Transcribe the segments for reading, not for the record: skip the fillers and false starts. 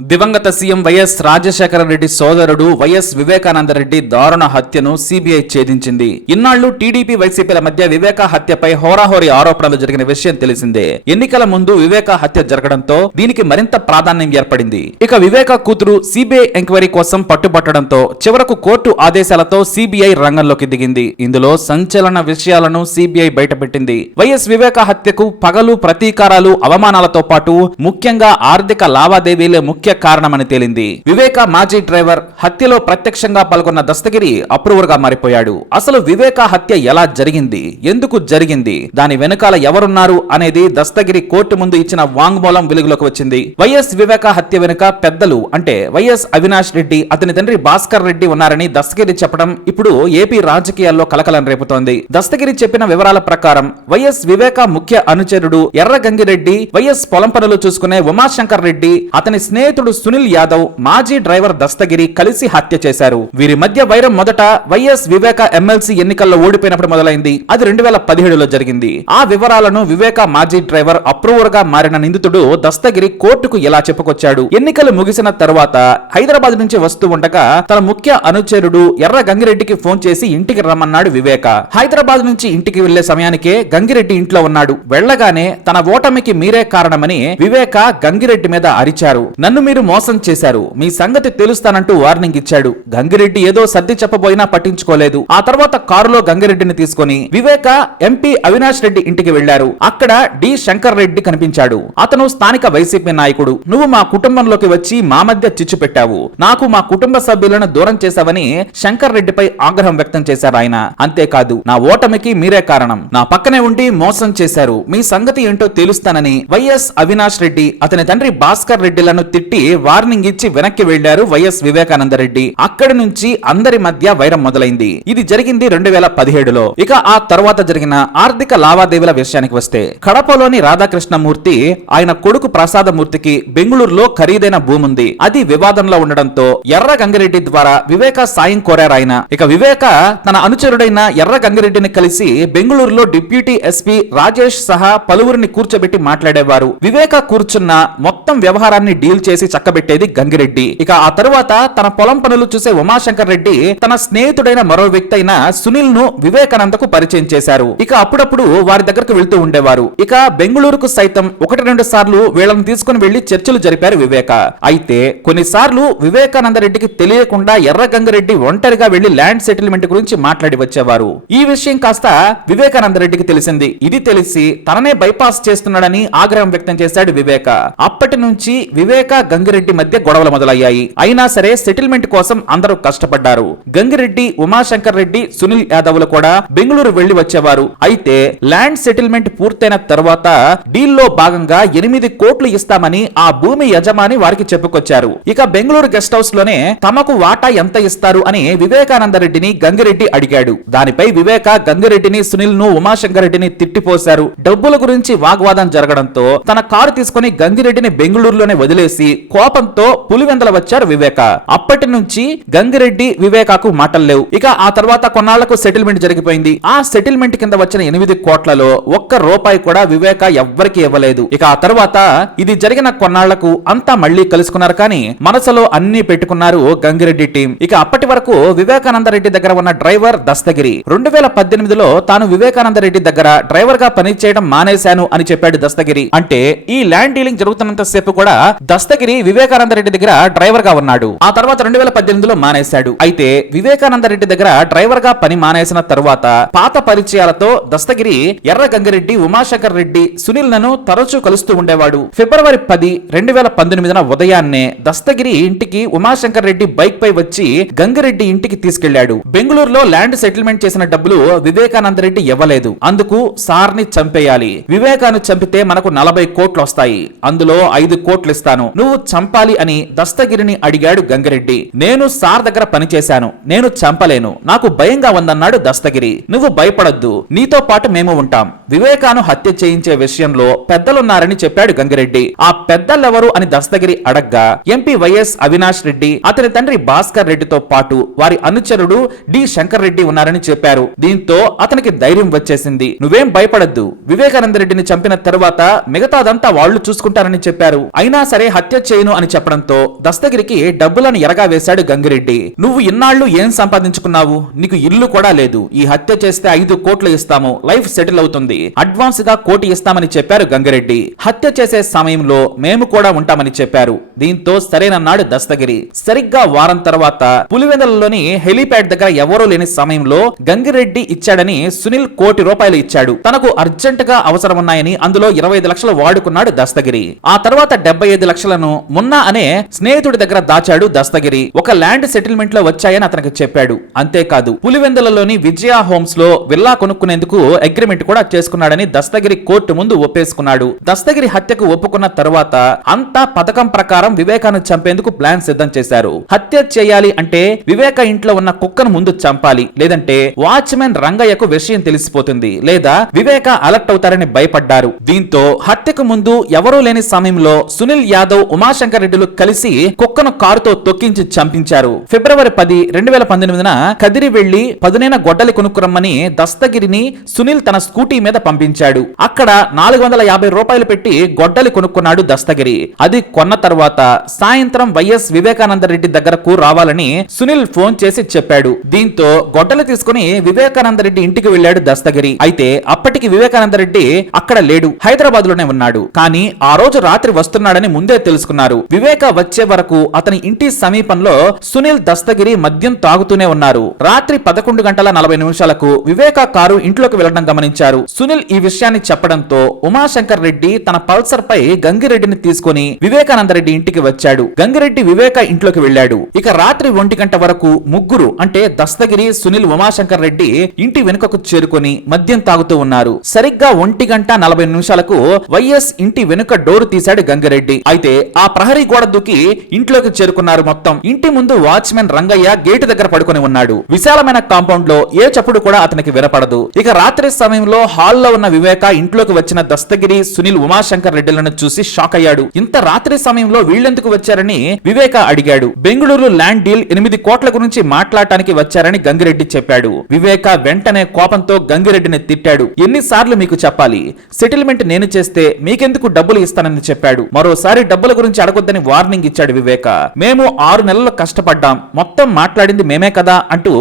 దివంగత CM YS Rajasekhara Reddy సోదరుడు YS Vivekananda Reddy దారుణ హత్యను సిబిఐ ఛేదించింది. ఇన్నాళ్లు టీడీపీ వైసీపీల మధ్య వివేక హత్యపై హోరాహోరీ ఆరోపణలు జరిగిన విషయం తెలిసిందే. ఎన్నికల ముందు వివేక హత్య జరగడంతో దీనికి మరింత ప్రాధాన్యం ఏర్పడింది. ఇక వివేక కూతురు సిబిఐ ఎంక్వైరీ కోసం పట్టుబట్టడంతో చివరకు కోర్టు ఆదేశాలతో సిబిఐ రంగంలోకి దిగింది. ఇందులో సంచలన విషయాలను సిబిఐ బయటపెట్టింది. వైఎస్ వివేక హత్యకు పగలు, ప్రతీకారాలు, అవమానాలతో పాటు ముఖ్యంగా ఆర్థిక లావాదేవీలే ముఖ్య కారణమని తేలింది. వివేక మాజీ డ్రైవర్ హత్యలో ప్రత్యక్షంగా పాల్గొన్న దస్తగిరి అప్రూవర్ గా మారిపోయాడు. అసలు వివేక హత్య ఎలా జరిగింది, ఎందుకు జరిగింది, దాని వెనుకాల ఎవరున్నారు అనేది దస్తగిరి కోర్టు ముందు ఇచ్చిన వాంగ్మూలం వెలుగులోకి వచ్చింది. వైఎస్ వివేక హత్య వెనుక పెద్దలు అంటే వైఎస్ అవినాష్ రెడ్డి, అతని తండ్రి భాస్కర్ రెడ్డి ఉన్నారని దస్తగిరి చెప్పడం ఇప్పుడు ఏపీ రాజకీయాల్లో కలకలం రేపుతోంది. దస్తగిరి చెప్పిన వివరాల ప్రకారం వైఎస్ వివేక ముఖ్య అనుచరుడు ఎర్రగంగిరెడ్డి, వైఎస్ పొలం పనులు చూసుకునే ఉమాశంకర్ రెడ్డి, అతని స్నేహితుడు సునీల్ యాదవ్, మాజీ డ్రైవర్ దస్తగిరి కలిసి హత్య చేశారు. వీరి మధ్య వైరం మొదట వైఎస్ వివేక ఎమ్మెల్సీ ఎన్నికల్లో ఓడిపోయినప్పుడు మొదలైంది. అది 2017లో జరిగింది. ఆ వివరాలను వివేక మాజీ డ్రైవర్ అప్రూవర్ గా మారిన నిందితుడు దస్తగిరి కోర్టుకు ఎలా చెప్పుకొచ్చాడు. ఎన్నికలు ముగిసిన తర్వాత హైదరాబాద్ నుంచి వస్తూ ఉండగా తన ముఖ్య అనుచరుడు ఎర్ర గంగిరెడ్డికి ఫోన్ చేసి ఇంటికి రమ్మన్నాడు వివేక. హైదరాబాద్ నుంచి ఇంటికి వెళ్లే సమయానికే గంగిరెడ్డి ఇంట్లో ఉన్నాడు. వెళ్లగానే తన ఓటమికి మీరే కారణమని వివేక గంగిరెడ్డి మీద అరిచారు. నన్ను మీరు మోసం చేశారు, మీ సంగతి తెలుస్తానంటూ వార్నింగ్ ఇచ్చాడు. గంగిరెడ్డి ఏదో సర్ది చెప్పబోయినా పట్టించుకోలేదు. ఆ తర్వాత కారులో గంగిరెడ్డిని తీసుకుని వివేక ఎంపీ అవినాష్ రెడ్డి ఇంటికి వెళ్లారు. అక్కడ డి శంకర్ రెడ్డి కనిపించాడు. అతను స్థానిక వైసీపీ నాయకుడు. నువ్వు మా కుటుంబంలోకి వచ్చి మా మధ్య చిచ్చు పెట్టావు, నాకు మా కుటుంబ సభ్యులను దూరం చేశావని శంకర్ రెడ్డిపై ఆగ్రహం వ్యక్తం చేశారు ఆయన. అంతేకాదు, నా ఓటమికి మీరే కారణం, నా పక్కనే ఉండి మోసం చేశారు, మీ సంగతి ఏంటో తెలుస్తానని వైఎస్ అవినాష్ రెడ్డి, అతని తండ్రి భాస్కర్ రెడ్డిలను తిట్టి వార్నింగ్ ఇచ్చి వెనక్కి వెళ్లారు వైఎస్ వివేకానంద రెడ్డి. అక్కడి నుంచి అందరి మధ్య వైరం మొదలైంది. ఇది జరిగింది 2017లో. ఇక ఆ తర్వాత జరిగిన ఆర్థిక లావాదేవీల విషయానికి వస్తే కడపలోని రాధాకృష్ణమూర్తి, ఆయన కొడుకు ప్రసాదమూర్తికి బెంగళూరులో ఖరీదైన భూమి ఉంది. అది వివాదంలో ఉండడంతో ఎర్ర గంగిరెడ్డి ద్వారా వివేక సాయం కోరారు ఆయన. ఇక వివేక తన అనుచరుడైన ఎర్ర గంగిరెడ్డిని కలిసి బెంగళూరులో డిప్యూటీ ఎస్పీ రాజేష్ సహా పలువురిని కూర్చోబెట్టి మాట్లాడేవారు. వివేక కూర్చున్న మొత్తం వ్యవహారాన్ని డీల్ చేసి చక్కబెట్టేది గంగిరెడ్డి. ఇక ఆ తరువాత తన పొలం పనులు చూసే ఉమాశంకర్ రెడ్డి తన స్నేహితుడైన మరో వ్యక్తి అయిన సునీల్ ను వివేకానందకు పరిచయం చేశారు. ఇక అప్పుడప్పుడు వారి దగ్గరకు వెళ్తూ ఉండేవారు. ఇక బెంగళూరుకు సైతం 1-2 సార్లు వీళ్ళని తీసుకుని వెళ్లి చర్చలు జరిపారు వివేక. అయితే కొన్నిసార్లు వివేకానంద రెడ్డికి తెలియకుండా ఎర్ర గంగిరెడ్డి ఒంటరిగా వెళ్లి ల్యాండ్ సెటిల్మెంట్ గురించి మాట్లాడి వచ్చేవారు. ఈ విషయం కాస్త వివేకానంద రెడ్డికి తెలిసింది. ఇది తెలిసి తననే బైపాస్ చేస్తున్నాడని ఆగ్రహం వ్యక్తం చేశాడు వివేక. అప్పటి నుంచి వివేక గంగిరెడ్డి మధ్య గొడవలు మొదలయ్యాయి. అయినా సరే సెటిల్మెంట్ కోసం అందరూ కష్టపడ్డారు. గంగిరెడ్డి, ఉమాశంకర్ రెడ్డి, సునీల్ యాదవ్లు కూడా బెంగళూరు వెళ్లి వచ్చేవారు. అయితే ల్యాండ్ సెటిల్మెంట్ పూర్తయిన తర్వాత డీల్లో భాగంగా 8 కోట్లు ఇస్తామని ఆ భూమి యజమాని వారికి చెప్పుకొచ్చారు. ఇక బెంగళూరు గెస్ట్ హౌస్ లోనే తమకు వాటా ఎంత ఇస్తారు అని వివేకానంద రెడ్డిని గంగిరెడ్డి అడిగాడు. దానిపై వివేక గంగిరెడ్డిని, సునీల్ ను, ఉమాశంకర్ రెడ్డిని తిట్టిపోశారు. డబ్బుల గురించి వాగ్వాదం జరగడంతో తన కారు తీసుకుని గంగిరెడ్డిని బెంగళూరులోనే వదిలేసి కోపంతో పులివెందల వచ్చారు వివేక. అప్పటి నుంచి గంగిరెడ్డి, వివేకకు మాటలు లేవు. ఇక ఆ తర్వాత కొన్నాళ్లకు సెటిల్మెంట్ జరిగిపోయింది. ఆ సెటిల్మెంట్ కింద వచ్చిన 8 కోట్లలో ₹1 కూడా వివేక ఎవ్వరికి ఇవ్వలేదు. ఇక ఆ తర్వాత ఇది జరిగిన కొన్నాళ్లకు అంతా మళ్లీ కలుసుకున్నారు. కానీ మనసులో అన్ని పెట్టుకున్నారు గంగిరెడ్డి టీం. ఇక అప్పటి వరకు వివేకానంద రెడ్డి దగ్గర ఉన్న డ్రైవర్ దస్తగిరి 2018లో తాను వివేకానంద రెడ్డి దగ్గర డ్రైవర్ గా పనిచేయడం మానేశాను అని చెప్పాడు దస్తగిరి. అంటే ఈ ల్యాండ్ డీలింగ్ జరుగుతున్నంత సేపు కూడా దస్తగిరి వివేకానంద రెడ్డి దగ్గర డ్రైవర్ గా ఉన్నాడు. ఆ తర్వాత 2018లో మానేశాడు. అయితే వివేకానంద రెడ్డి దగ్గర డ్రైవర్ గా పని మానేసిన తరువాత పాత పరిచయాలతో దస్తగిరి ఎర్ర గంగిరెడ్డి, ఉమాశంకర్ రెడ్డి, సునీల్ లను తరచూ కలుస్తూ ఉండేవాడు. ఫిబ్రవరి 10, 2019న ఉదయాన్నే దస్తగిరి ఇంటికి ఉమాశంకర్ రెడ్డి బైక్ పై వచ్చి గంగిరెడ్డి ఇంటికి తీసుకెళ్లాడు. బెంగళూరులో ల్యాండ్ సెటిల్మెంట్ చేసిన డబ్బులు వివేకానంద రెడ్డి ఇవ్వలేదు. అందుకు సార్ ని చంపేయాలి, వివేకాను చంపితే మనకు 40 కోట్లు వస్తాయి, అందులో 5 కోట్లు ఇస్తాను, నువ్వు చంపాలి అని దస్తగిరిని అడిగాడు గంగిరెడ్డి. నేను సార్ దగ్గర పనిచేశాను, నేను చంపలేను, నాకు భయంగా ఉందన్నాడు దస్తగిరి. నువ్వు భయపడొద్దు, నీతో పాటు మేము ఉంటాం, వివేకాను హత్య చేయించే విషయంలో పెద్దలున్నారని చెప్పాడు గంగిరెడ్డి. ఆ పెద్దలెవరు అని దస్తగిరి అడగ్గా ఎంపీ వైఎస్ అవినాష్ రెడ్డి, అతని తండ్రి భాస్కర్ రెడ్డితో పాటు వారి అనుచరుడు డి శంకర్ రెడ్డి ఉన్నారని చెప్పారు. దీంతో అతనికి ధైర్యం వచ్చేసింది. నువ్వేం భయపడద్దు, వివేకానంద రెడ్డిని చంపిన తరువాత మిగతాదంతా వాళ్లు చూసుకుంటారని చెప్పారు. అయినా సరే హత్య చేయను అని చెప్పడంతో దస్తగిరికి డబ్బులను ఎరగా వేశాడు గంగిరెడ్డి. నువ్వు ఇన్నాళ్లు ఏం సంపాదించుకున్నావు? నీకు ఇల్లు కూడా లేదు. ఈ హత్య చేస్తే 5 కోట్లు ఇస్తాము, లైఫ్ సెటిల్ అవుతుంది, అడ్వాన్స్ గా 1 కోటి ఇస్తామని చెప్పారు గంగిరెడ్డి. హత్య చేసే సమయంలో మేము కూడా ఉంటామని చెప్పారు. దీంతో సరేనన్నాడు దస్తగిరి. సరిగ్గా వారం తర్వాత పులివెందులలోని హెలీప్యాడ్ దగ్గర ఎవరూ లేని సమయంలో గంగిరెడ్డి ఇచ్చాడని సునీల్ 1 కోటి రూపాయలు ఇచ్చాడు. తనకు అర్జెంట్ గా అవసరం ఉన్నాయని అందులో 25 లక్షలు వాడుకున్నాడు దస్తగిరి. ఆ తర్వాత 75 లక్షలను మున్నా అనే స్నేహితుడి దగ్గర దాచాడు దస్తగిరి. ఒక ల్యాండ్ సెటిల్మెంట్ లో వచ్చాయని అతనికి చెప్పాడు. అంతేకాదు పులివెందులలోని విజయ హోమ్స్ లో విల్లా కొనుక్కునేందుకు అగ్రిమెంట్ కూడా చేసుకున్నాడని దస్తగిరి కోర్టు ముందు ఒప్పేసుకున్నాడు. దస్తగిరి హత్యకు ఒప్పుకున్న తరువాత అంతా పథకం ప్రకారం వివేకాను చంపేందుకు ప్లాన్ సిద్ధం చేశారు. హత్య చేయాలి అంటే వివేక ఇంట్లో ఉన్న కుక్కను ముందు చంపాలి, లేదంటే వాచ్మెన్ రంగయ్యకు విషయం తెలిసిపోతుంది, లేదా వివేక అలర్ట్ అవుతారని భయపడ్డారు. దీంతో హత్యకు ముందు ఎవరూ లేని సమయంలో సునీల్ యాదవ్, ఉమాశంకర్ రెడ్డిలు కలిసి కుక్కను కారుతో తొక్కించి చంపించారు. ఫిబ్రవరి 10, 2019న కదిరి వెళ్లి పదునైన గొడ్డలి కొనుక్కురమ్మని దస్తగిరిని సునీల్ తన స్కూటీ మీద పంపించాడు. అక్కడ 450 రూపాయలు పెట్టి గొడ్డలి కొనుక్కున్నాడు దస్తగిరి. అది కొన్న తర్వాత సాయంత్రం వైఎస్ వివేకానంద రెడ్డి దగ్గరకు రావాలని సునీల్ ఫోన్ చేసి చెప్పాడు. దీంతో గొడ్డలి తీసుకుని వివేకానంద రెడ్డి ఇంటికి వెళ్లాడు దస్తగిరి. అయితే అప్పటికి వివేకానంద రెడ్డి అక్కడ లేడు, హైదరాబాద్ లోనే ఉన్నాడు. కానీ ఆ రోజు రాత్రి వస్తున్నాడని ముందే తెలుసుకున్నారు. వివేక వచ్చే వరకు అతని ఇంటి సమీపంలో సునీల్, దస్తగిరి మద్యం తాగుతూనే ఉన్నారు. రాత్రి 11:40 వివేక కారు ఇంట్లోకి వెళ్లడం గమనించారు. సునీల్ ఈ విషయాన్ని చెప్పడంతో ఉమాశంకర్ రెడ్డి తన పల్సర్ పై గంగిరెడ్డిని తీసుకుని వివేకానంద రెడ్డి ఇంటికి వచ్చాడు. గంగిరెడ్డి వివేక ఇంట్లోకి వెళ్లాడు. ఇక రాత్రి 1 గంట వరకు ముగ్గురు అంటే దస్తగిరి, సునీల్, ఉమాశంకర్ రెడ్డి ఇంటి వెనుకకు చేరుకొని మద్యం తాగుతూ ఉన్నారు. సరిగ్గా 1:40 వైఎస్ ఇంటి వెనుక డోరు తీశాడు గంగిరెడ్డి. అయితే ఆ ప్రహరీ గోడ దూకి ఇంట్లోకి చేరుకున్నారు. మొత్తం ఇంటి ముందు వాచ్మెన్ రంగయ్య గేటు దగ్గర పడుకొని ఉన్నాడు. విశాలమైన కాంపౌండ్ లో ఏ చప్పుడు కూడా అతనికి వినపడదు. ఇక రాత్రి సమయంలో హాల్లో ఉన్న వివేక ఇంట్లోకి వచ్చిన దస్తగిరి, సునీల్, ఉమాశంకర్ రెడ్డిలను చూసి షాక్ అయ్యాడు. ఇంత రాత్రి సమయంలో వీళ్ళెందుకు వచ్చారని వివేక అడిగాడు. బెంగళూరు ల్యాండ్ డీల్ 8 కోట్ల గురించి మాట్లాడటానికి వచ్చారని గంగిరెడ్డి చెప్పాడు. వివేక వెంటనే కోపంతో గంగిరెడ్డిని తిట్టాడు. ఎన్నిసార్లు మీకు చెప్పాలి? సెటిల్మెంట్ నేను చేస్తే మీకెందుకు డబ్బులు ఇస్తానని చెప్పాడు. మరోసారి డబ్బుల గురించి అడగొద్దని వార్నింగ్ ఇచ్చాడు వివేక. మేము 6 నెలలు కష్టపడ్డాం, మొత్తం మాట్లాడింది మేమే కదా అంటూ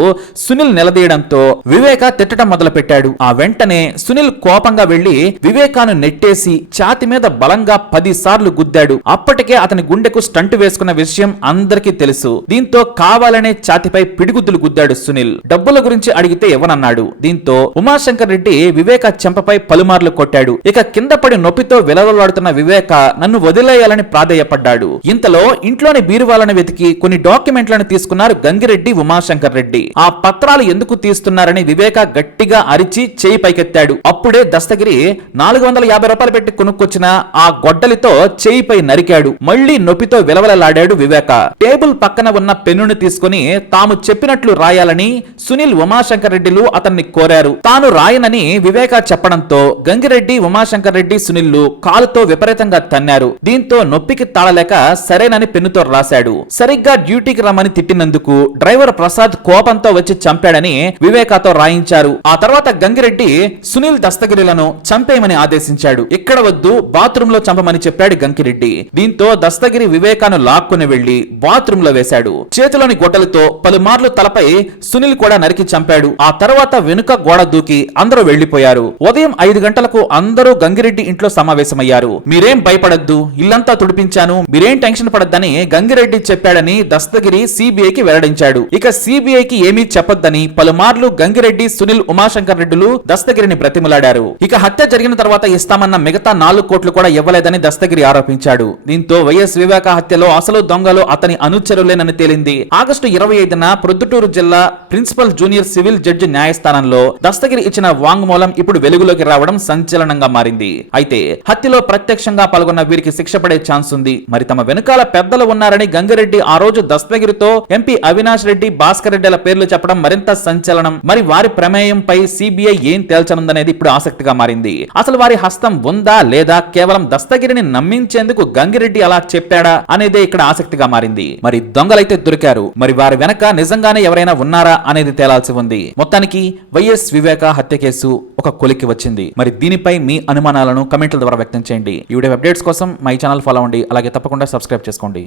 సునీల్ నిలదీయడంతో వివేక తిట్టడం మొదలు పెట్టాడు. ఆ వెంటనే సునీల్ కోపంగా వెళ్లి వివేకాను నెట్టేసి ఛాతి మీద బలంగా 10 సార్లు గుద్దాడు. అప్పటికే అతని గుండెకు స్టంట్ వేసుకున్న విషయం అందరికీ తెలుసు. దీంతో కావాలనే ఛాతిపై పిడిగుద్దులు గుద్దాడు సునీల్. డబ్బుల గురించి అడిగితే ఇవ్వనన్నాడు. దీంతో ఉమాశంకర్ రెడ్డి వివేక చెంపపై పలుమార్లు కొట్టాడు. ఇక కింద పడి నొప్పితో విలవలాడుతున్న వివేక నన్ను వదిలేయాలని ప్రాధేయపడ్డాడు. ఇంతలో ఇంట్లోని బీరువాలను వెతికి కొన్ని డాక్యుమెంట్లను తీసుకున్నారు గంగిరెడ్డి, ఉమాశంకర్ రెడ్డి. ఆ పత్రాలు ఎందుకు తీస్తున్నారని వివేక గట్టిగా అరిచి చేయి పైకెత్తాడు. అప్పుడే దస్తగిరి 450 రూపాయలు పెట్టి కొనుక్కొచ్చిన ఆ గొడ్డలితో చేయిపై నరికాడు. మళ్లీ నొప్పితో విలవలలాడాడు వివేక. టేబుల్ పక్కన ఉన్న పెన్నును తీసుకుని తాము చెప్పినట్లు రాయాలని సునీల్, ఉమాశంకర్ రెడ్డిలు అతన్ని కోరారు. తాను రాయనని వివేక చెప్పడంతో గంగిరెడ్డి, ఉమాశంకర్ రెడ్డి, సునీల్ కాలుతో విపరీతంగా తన్నారు. దీంతో నొప్పికి తాళలేక సరేనని పెన్నుతో రాశాడు. సరిగ్గా డ్యూటీకి రమ్మని తిట్టినందుకు డ్రైవర్ ప్రసాద్ కోపంతో వచ్చి చంపాడని వివేకతో రాయించారు. ఆ తర్వాత గంగిరెడ్డి సునీల్, దస్తగిరిలను చంపేయమని ఆదేశించాడు. ఇక్కడ వద్దు, బాత్రూమ్ లో చంపమని చెప్పాడు గంగిరెడ్డి. దీంతో దస్తగిరి వివేకాను లాక్కుని వెళ్లి బాత్రూమ్ లో వేశాడు. చేతిలోని గొడ్డలతో పలుమార్లు తలపై సునీల్ కూడా నరికి చంపాడు. ఆ తర్వాత వెనుక గోడ దూకి అందరూ వెళ్లిపోయారు. ఉదయం 5 గంటలకు అందరూ గంగిరెడ్డి ఇంట్లో సమావేశమయ్యారు. మీరేం భయపడద్దు, ఇల్లంతా తుడిపించాను, మీరేం టెన్షన్ పడద్దని గంగిరెడ్డి చెప్పాడని దస్తగిరి సిబిఐకి వెల్లడించాడు. ఇక సిబిఐకి ఏమీ చెప్పొద్దని పలుమార్లు గంగిరెడ్డి, సునీల్, ఉమాశంకర్ రెడ్డిలు దస్తగిరిని బ్రతిమలాడారు. ఇక హత్య జరిగిన తర్వాత ఇస్తామన్న మిగతా 4 కోట్లు కూడా ఇవ్వలేదని దస్తగిరి ఆరోపించాడు. దీంతో వైఎస్ వివేక హత్యలో అసలు దొంగలు అతని అనుచరులేనని తేలింది. ఆగస్టు 25న ప్రొద్దుటూరు జిల్లా ప్రిన్సిపల్ జూనియర్ సివిల్ జడ్జి న్యాయస్థానంలో దస్తగిరి ఇచ్చిన వాంగ్మూలం ఇప్పుడు వెలుగులోకి రావడం సంచలనంగా మారింది. అయితే హత్యలో ప్రత్యక్షంగా పాల్గొన్న వీరికి శిక్ష పడే ఛాన్స్ ఉంది. మరి తమ వెనుకాల పెద్దలు ఉన్నారని గంగిరెడ్డి ఆ రోజు దస్తగిరితో ఎంపీ అవినాష్ రెడ్డి, భాస్కర్ రెడ్డిల పేర్లు చెప్పడం మరింత సంచలనం. మరి వారి ప్రమేయంపై సిబిఐ ఏం తేల్చనుందనేది ఇప్పుడు ఆసక్తిగా మారింది. అసలు వారి హస్తం ఉందా లేదా కేవలం దస్తగిరిని నమ్మించేందుకు గంగిరెడ్డి అలా చెప్పాడా అనేదే ఇక్కడ ఆసక్తిగా మారింది. మరి దొంగలైతే దొరికారు, మరి వారి వెనక నిజంగానే ఎవరైనా ఉన్నారా అనేది తేలాల్సి ఉంది. మొత్తానికి వైఎస్ వివేక హత్య కేసు ఒక కొలిక్కి వచ్చింది. మరి దీనిపై మీ అనుమానాలను కమెంట్ల ద్వారా వ్యక్తం చేయండి. ఈ వీడియో అప్డేట్స్ కోసం మై ఛానల్ ఫాలో అవ్వండి. అలాగే తప్పకుండా సబ్స్క్రైబ్ చేసుకోండి.